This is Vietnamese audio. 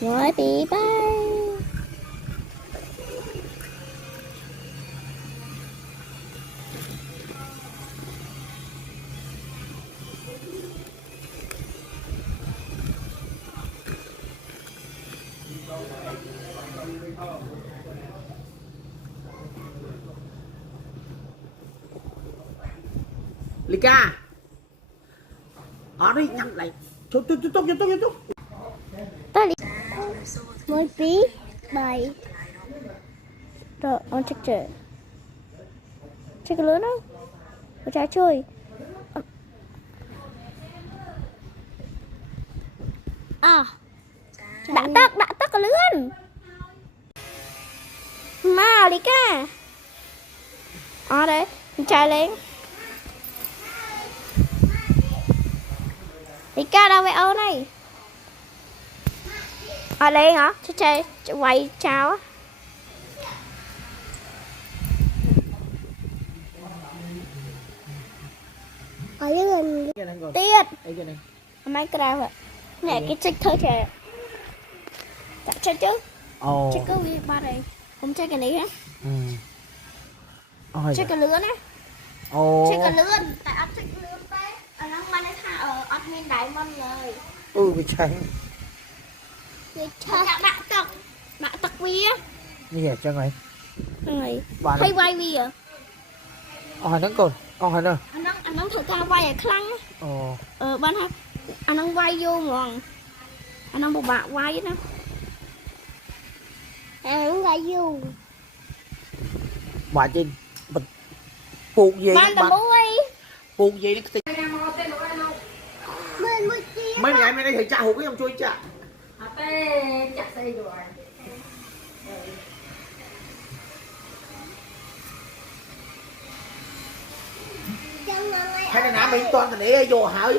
Rồi bị bye. Lika ở đây nhắm lại chút. Tới đi. Một bí bye. Rồi, on check chơi. Check cái lớn không? Có trái chơi. À. Đã tắt cái lươn. Mà Lika. À đây, trai lên. Lika đâu vậy ơn này? À lên hả? Chơi quay chào á. Ở dưới tiết. Mấy cái đâu vậy? Nè cái trích thôi kìa. Đã chơi chứ? Chơi cứ đi ba đây. Không chơi cái này hả? Chơi cái lươn á. Chơi cái lươn. Tại ấp chơi cái lươn bé. Ở nó mà nó thả ở ấp miền Đại Môn rồi. Bị tránh. Bạn tật vi á. Như vậy cho ngay. Hay quay vi à? Nó còn. Hỏi nữa. Anh nó thử ca quay ở khăn á. Bạn ha. Anh nó quay vô mà. Anh nó một bạn quay đó. Anh nó quay vô. Bà trên buộc gì bạn tầm buộc gì nó mấy ngày mới đây thì cha hụt cái ông chui cha hay là nãy mình toàn là để vô hỏi